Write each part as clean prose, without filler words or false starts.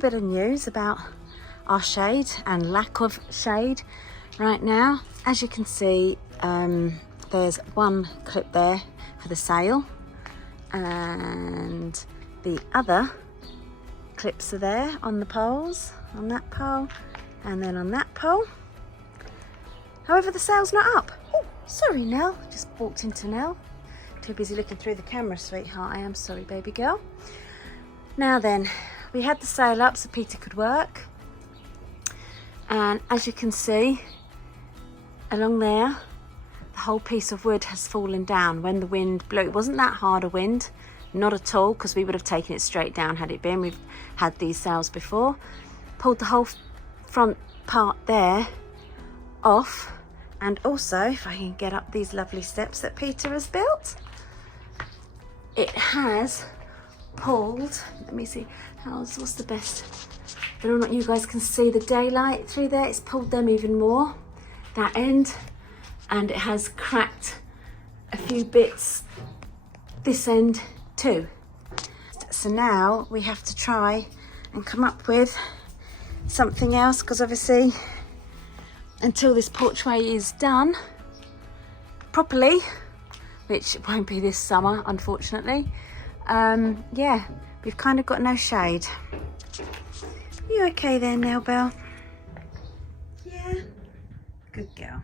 little bit of news about our shade and lack of shade right now. As you can see, there's one clip there for the sail, and the other clips are there on the poles, on that pole and then on that pole. However, the sail's not up. Oh, sorry Nell, just walked into Nell. Too busy looking through the camera, sweetheart. I am sorry, baby girl. Now then, we had the sail up so Peter could work, and as you can see along there, the whole piece of wood has fallen down when the wind blew. It wasn't that hard a wind, not at all, because we would have taken it straight down had it been. We've had these sails before. Pulled the whole front part there off, and also, if I can get up these lovely steps that Peter has built, it has pulled, let me see, what's the best, whether or not you guys can see the daylight through there, it's pulled them even more, that end, and it has cracked a few bits this end too. So now we have to try and come up with something else, because obviously until this porchway is done properly, which won't be this summer unfortunately, yeah, we've kind of got no shade. You okay there, Nell Bell? Yeah, good girl.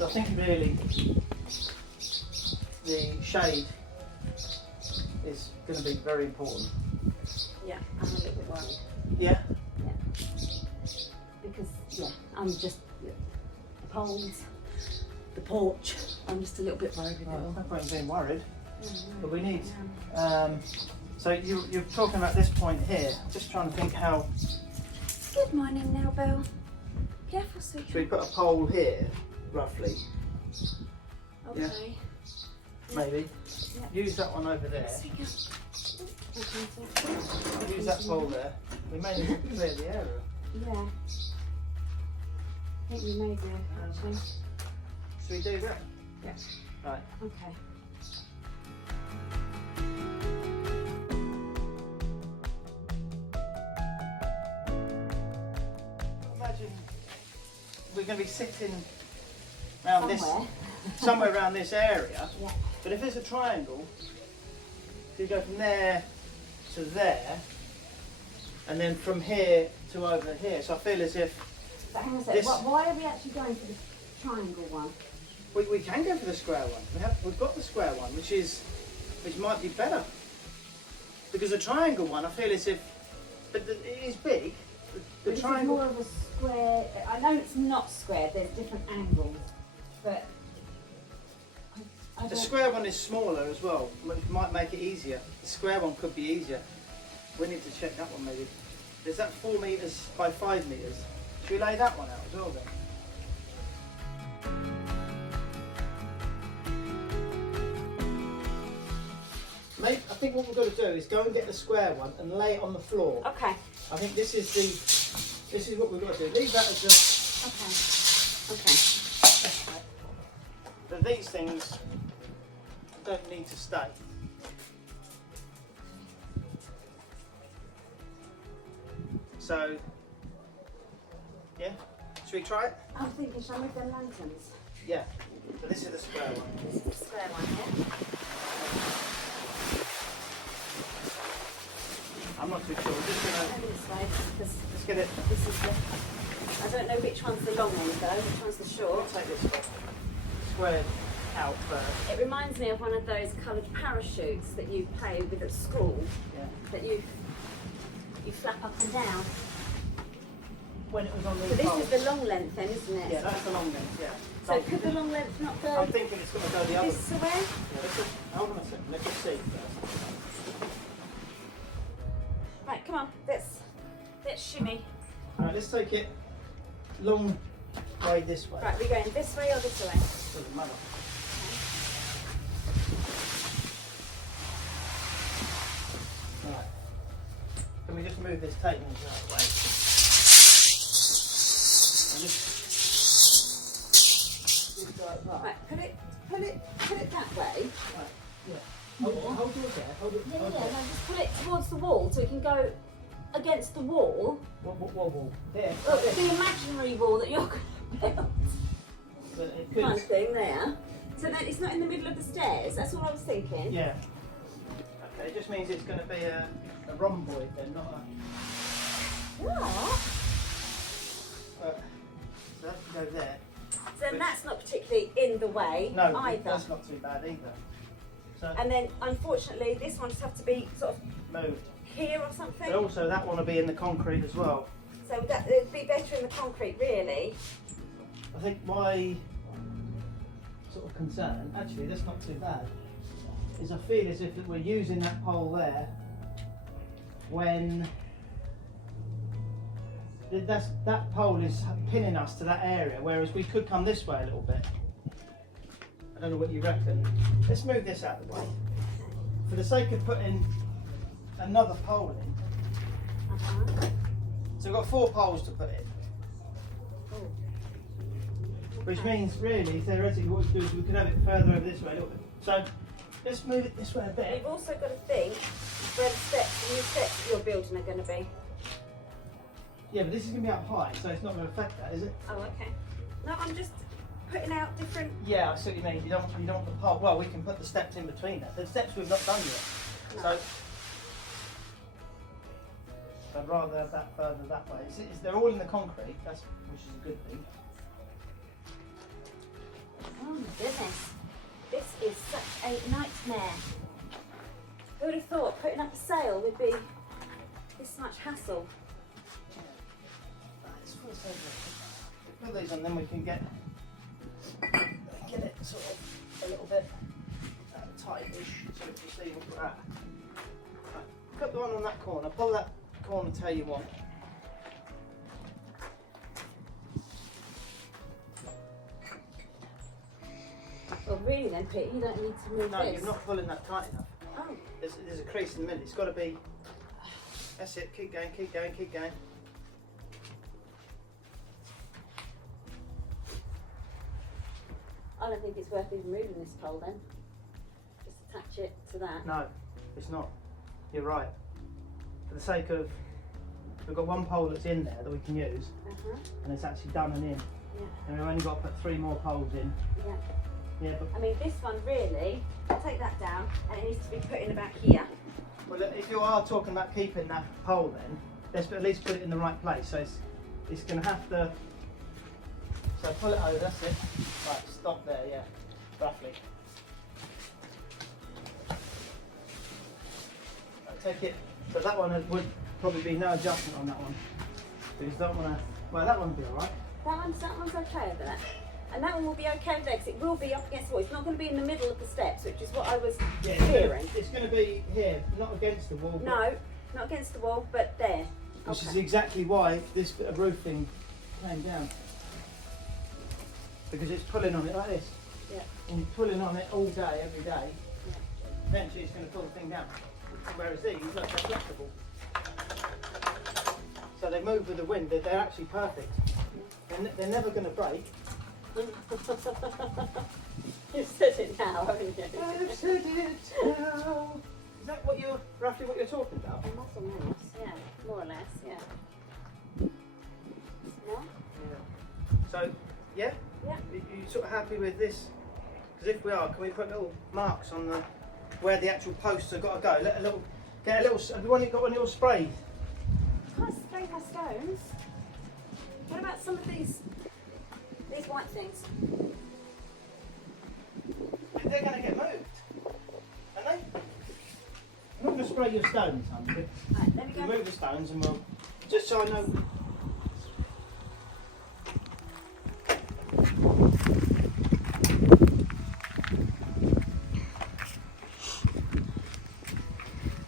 I think really the shade is going to be very important. Yeah, I'm a little bit worried. Yeah? Yeah. Because, yeah, I'm just, the poles, the porch, I'm just a little bit worried with it all. No point in being worried. No. But we need, so you're talking about this point here. I'm just trying to think how. Good morning, Nell Bell. Careful, sweetheart. So we put a pole here, roughly. Okay. Yeah. Maybe. Yeah. Use that one over there. Use Use that pole there. We may need to clear the area. Yeah. I think we may do, actually. Should we do that? Yeah. Right. Okay. Imagine we're going to be sitting around somewhere around this area. Yeah. But if it's a triangle, so you go from there to there, and then from here to over here. So I feel as if. But hang on a second. Why are we actually going for the triangle one? We can go for the square one. We've got the square one, which might be better. Because the triangle one, I feel as if, but it is big. The triangle. More of a square. I know it's not square. There's different angles, but The square one is smaller as well. It might make it easier. The square one could be easier. We need to check that one maybe. Is that 4 metres by 5 metres? Should we lay that one out as well then? Maybe, I think what we've got to do is go and get the square one and lay it on the floor. Okay. I think this is what we've got to do. Leave that as just. Okay. But these things don't need to stay. So, yeah, should we try it? I'm thinking, shall I move them lanterns? Yeah. So this is the square one. This is the square one here. I'm not too sure. We're just gonna. Maybe this way, because Let's get it. this is the. I don't know which one's the long end though. Which one's the short? We'll take this squared out first. It reminds me of one of those coloured parachutes that you play with at school. Yeah. That you flap up and down. When it was on the. So this is the long length then, isn't it? Yeah, that's the long length. Yeah. So could the long length not go I'm thinking it's going to go the other. this way? Yeah, hold on a second. Let's just see first. Right, come on. Let's shimmy. All right, let's take it long way this way. Right, we're going this way or this way? Doesn't matter. Right. Can we just move this table out of the way? And just like that. Right, put it that way. Right. Yeah. Hold yours there. Hold it. Yeah, hold yeah, it. no, just put it towards the wall so it can go against the wall. What wall? There. Look, the imaginary wall that you're going to build. But it could. Kind of thing there. So then it's not in the middle of the stairs. That's all I was thinking. Yeah. Okay, it just means it's going to be a rhomboid then, not a. What? So that can go there. So then that's not particularly in the way No, either. that's not too bad either. So And then unfortunately this one just have to be sort of moved. here or something. But also that one will be in the concrete as well. So that it'd be better in the concrete really. I think my sort of concern, actually that's not too bad, is I feel as if we're using that pole there when that pole is pinning us to that area, whereas we could come this way a little bit. I don't know what you reckon. Let's move this out of the way. For the sake of putting another pole in. So we've got 4 poles to put in. Which means really, theoretically, what we could do is we could have it further over this way a little bit. So let's move it this way a bit. You've also got to think where the new steps you're building are going to be. Yeah, but this is going to be up high, so it's not going to affect that, is it? Oh, okay. No, I'm just putting out different. Yeah, I see what you mean. You don't want the pole. Well, we can put the steps in between that. The steps we've not done yet. No. So I'd rather have that further that way. They're all in the concrete, which is a good thing. Oh my goodness. This is such a nightmare. Who would have thought putting up a sail would be this much hassle? Put these on, then we can get it sort of a little bit tight-ish, so we can see what we're at. Right, put the one on that corner. Pull that corner till you want. Well, really then, Pete, you don't need to move No, this. you're not pulling that tight enough. Oh. There's a crease in the middle. It's got to be. That's it. Keep going. Keep going. Keep going. I don't think it's worth even moving this pole then. Just attach it to that. No, it's not. You're right. For the sake of, we've got 1 pole that's in there that we can use, and it's actually done and in. Yeah. And we've only got to put 3 more poles in. Yeah. Yeah, but I mean, this one really, I'll take that down, and it needs to be put in about here. well, if you are talking about keeping that pole, then let's at least put it in the right place. So it's going to have to. So pull it over. That's it. Right, stop there. Yeah, roughly. Right, take it. So that one would probably be no adjustment on that one. Because you don't want to. Well, that one would be all right. That one's okay over there. And that one will be okay there because it will be up against the wall. It's not going to be in the middle of the steps, which is what I was fearing. It's going to be here, not against the wall. No, not against the wall, but there. which is Okay. exactly why this bit of roofing came down. Because it's pulling on it like this. Yeah. And you're pulling on it all day, every day. Yeah. Eventually it's going to pull the thing down. Whereas these, look, they're flexible. So they move with the wind, they're actually perfect. They're never going to break. You've said it now, haven't you? I've said it now. Is that what you're, roughly what you're talking about? Muscle mouse, yeah, more or less, yeah. No? Yeah. So, yeah? Yeah. You sort of happy with this? Because if we are, can we put little marks on the where the actual posts have got to go? Get a little. Have you got one little spray? Can't spray my stones. What about some of these white things? They're going to get moved, aren't they? I'm not going to spray your stones, honey. Right, there we go. Move the stones and we'll just so I know.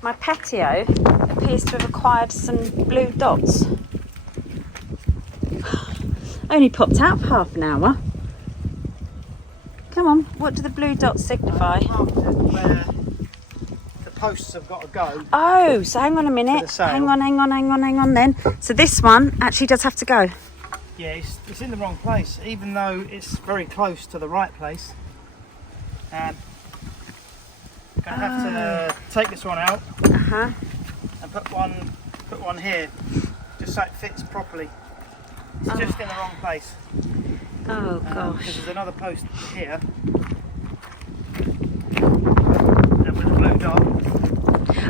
My patio appears to have acquired some blue dots. Only popped out for half an hour. Come on, what do the blue dots signify? Marked it where the posts have got to go. Oh, so hang on a minute. For the sail. Hang on then. So this one actually does have to go. Yeah, it's in the wrong place, even though it's very close to the right place. And I'm gonna have to take this one out Uh-huh. and put one here, just so it fits properly. It's just in the wrong place. Oh Because gosh. there's another post here. And with a blue dot.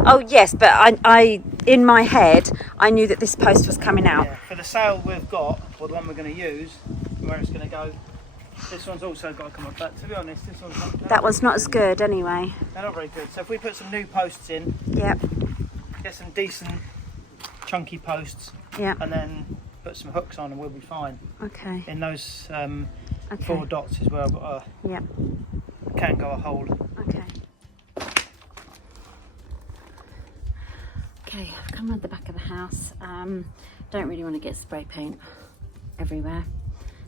Oh yes, but I in my head I knew that this post was coming out. Yeah, for the sail we've got, or the one we're going to use, where it's going to go, this one's also got to come up. But to be honest, this one's not. That one's not as good anyway. They're not very good. So if we put some new posts in, Yep. get some decent chunky posts, Yep. and then put some hooks on, and we'll be fine. Okay. In those Okay. 4 dots as well, but Yep. can go a hold. Okay. Okay, I've come around the back of the house. Don't really want to get spray paint everywhere,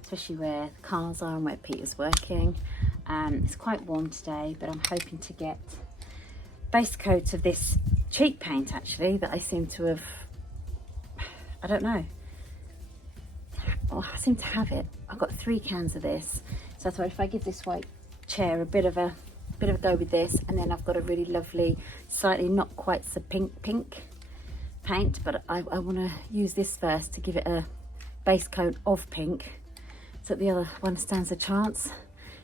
especially where the cars are and where Peter's working. It's quite warm today, but I'm hoping to get base coat of this cheap paint actually that I seem to have, I don't know. Oh, I seem to have it. I've got 3 cans of this, so I thought if I give this white chair a bit of a go with this, and then I've got a really lovely, slightly not quite so pink paint, but I want to use this first to give it a base coat of pink, so that the other one stands a chance.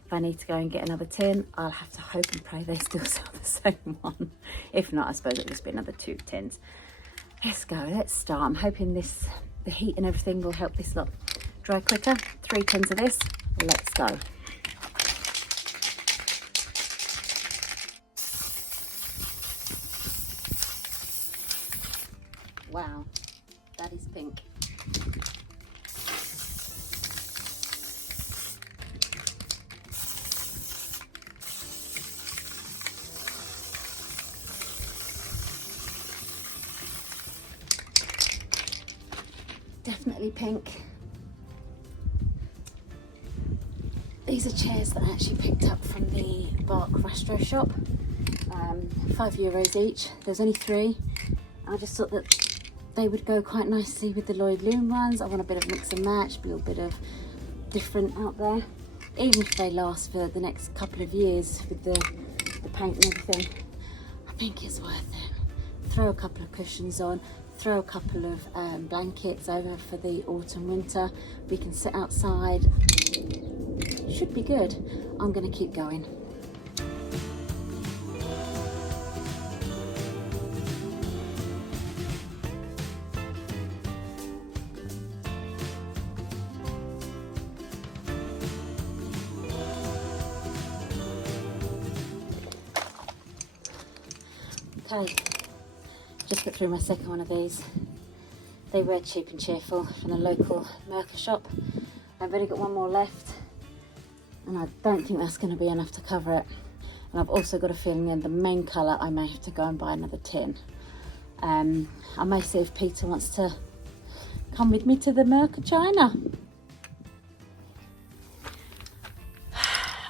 If I need to go and get another tin, I'll have to hope and pray they still sell the same one. If not, I suppose it'll just be another 2 tins. Let's go, let's start. I'm hoping the heat and everything will help this lot dry quicker. 3 tins of this, let's go. Wow, that is pink. Definitely pink. These are chairs that I actually picked up from the Bark Rastro shop. €5 each. There's only 3. I just thought that they would go quite nicely with the Lloyd Loom ones. I want a bit of mix and match, a little bit of different out there. Even if they last for the next couple of years with the paint and everything, I think it's worth it. Throw a couple of cushions on, throw a couple of blankets over for the autumn winter. We can sit outside. Should be good. I'm going to keep going. Okay, just put through my second one of these. They were cheap and cheerful from the local Merca shop. I've only got 1 more left, and I don't think that's going to be enough to cover it. And I've also got a feeling in the main colour I may have to go and buy another tin. I may see if Peter wants to come with me to the Merca China.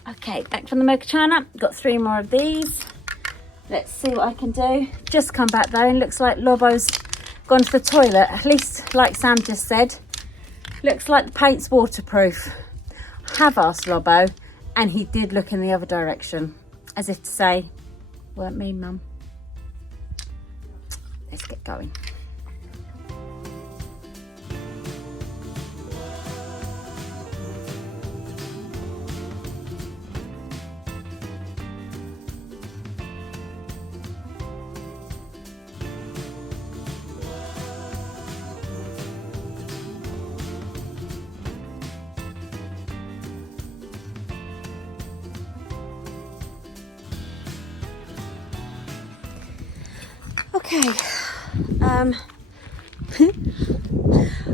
Okay, back from the Merca China. Got 3 more of these. Let's see what I can do. Just come back though, and looks like Lobo's gone to the toilet. At least, like Sam just said, looks like the paint's waterproof. I have asked Lobo, and he did look in the other direction, as if to say, weren't me, Mum. Let's get going. Okay,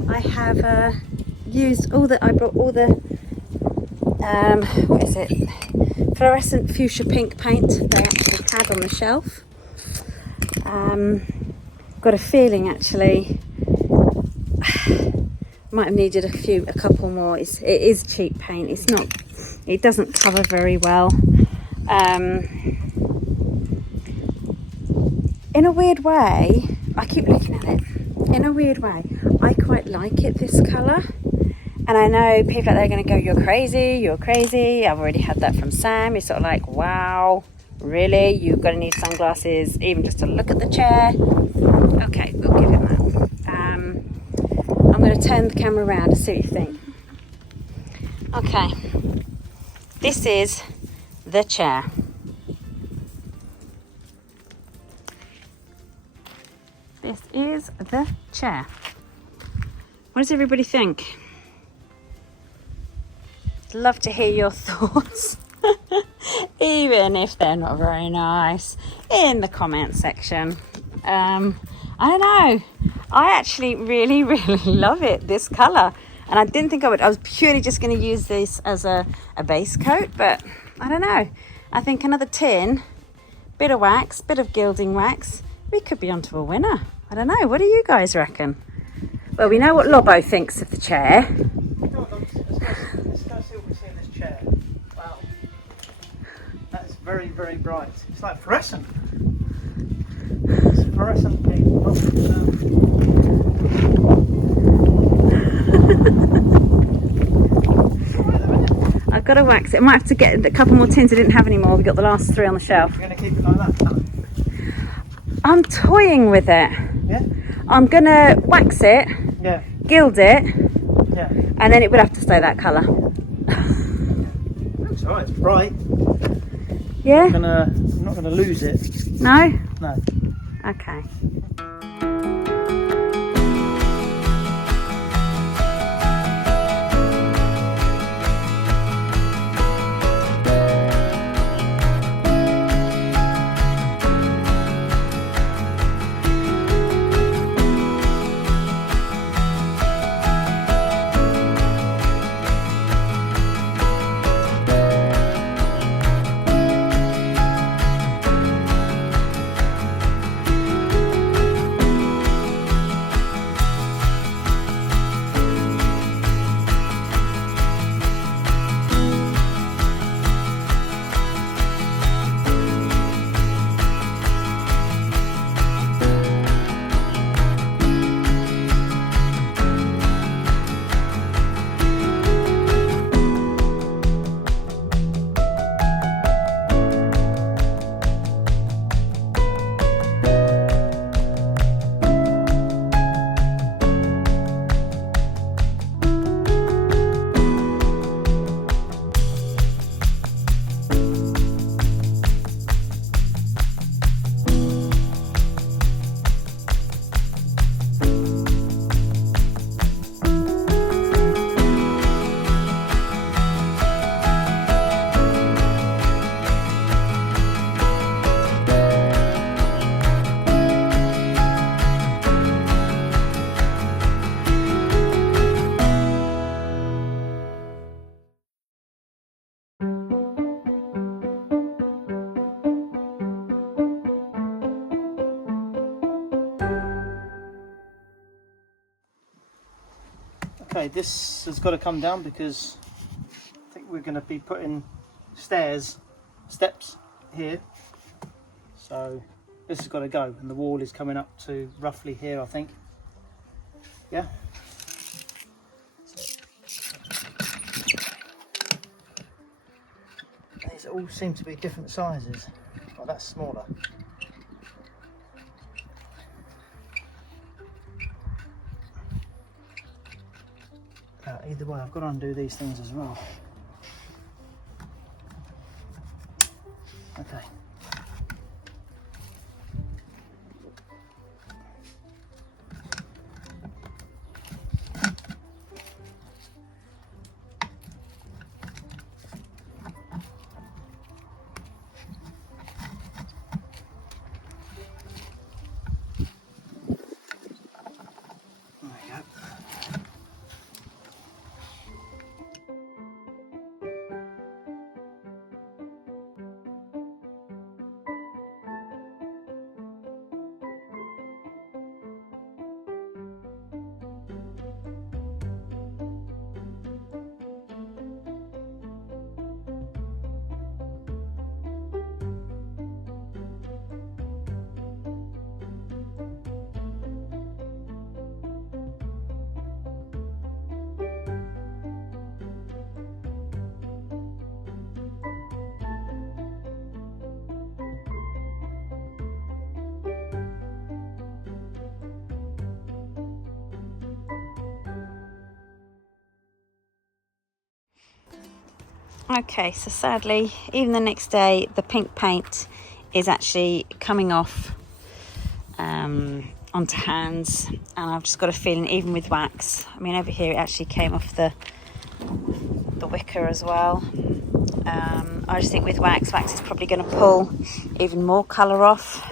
I have used all the, I brought all the, what is it, fluorescent fuchsia pink paint they actually had on the shelf. Got a feeling actually, might have needed a couple more. It is cheap paint, it's not, it doesn't cover very well. In a weird way, I keep looking at it, in a weird way, I quite like it, this colour. And I know people out there are going to go, you're crazy. I've already had that from Sam. He's sort of like, wow, really? You're going to need sunglasses even just to look at the chair? Okay, we'll give him that. I'm going to turn the camera around to see what you think. Okay, this is the chair. This is the chair. What does everybody think? I'd love to hear your thoughts, even if they're not very nice, in the comment section. I don't know. I actually really, really love it, this colour. And I didn't think I would. I was purely just going to use this as a base coat, but I don't know. I think another tin, bit of wax, bit of gilding wax, we could be onto a winner. I don't know. What do you guys reckon? Well, we know what Lobo thinks of the chair. Let's go see what we see in this chair. Wow. That is very, very bright. It's like fluorescent. It's fluorescent pink. I've got to wax it. I might have to get a couple more tins I didn't have anymore. We've got the last 3 on the shelf. You're going to keep it like that? I'm toying with it. Yeah? I'm going to wax it, Yeah. gild it, Yeah. and then it would have to stay that colour. Looks alright, it's bright. Yeah? I'm not gonna lose it. No? No. Okay. anyway, this has got to come down because I think we're going to be putting steps here. So this has got to go, and the wall is coming up to roughly here, I think. Yeah. These all seem to be different sizes. Oh, that's smaller. Either way, I've got to undo these things as well. Okay. There we go. Okay, so sadly, even the next day, the pink paint is actually coming off onto hands, and I've just got a feeling, even with wax, I mean over here it actually came off the wicker as well. I just think with wax is probably going to pull even more colour off.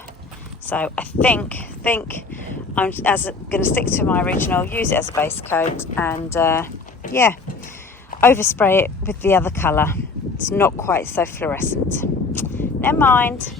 So I think I'm going to stick to my original, use it as a base coat, and yeah, overspray it with the other colour. It's not quite so fluorescent. Never mind.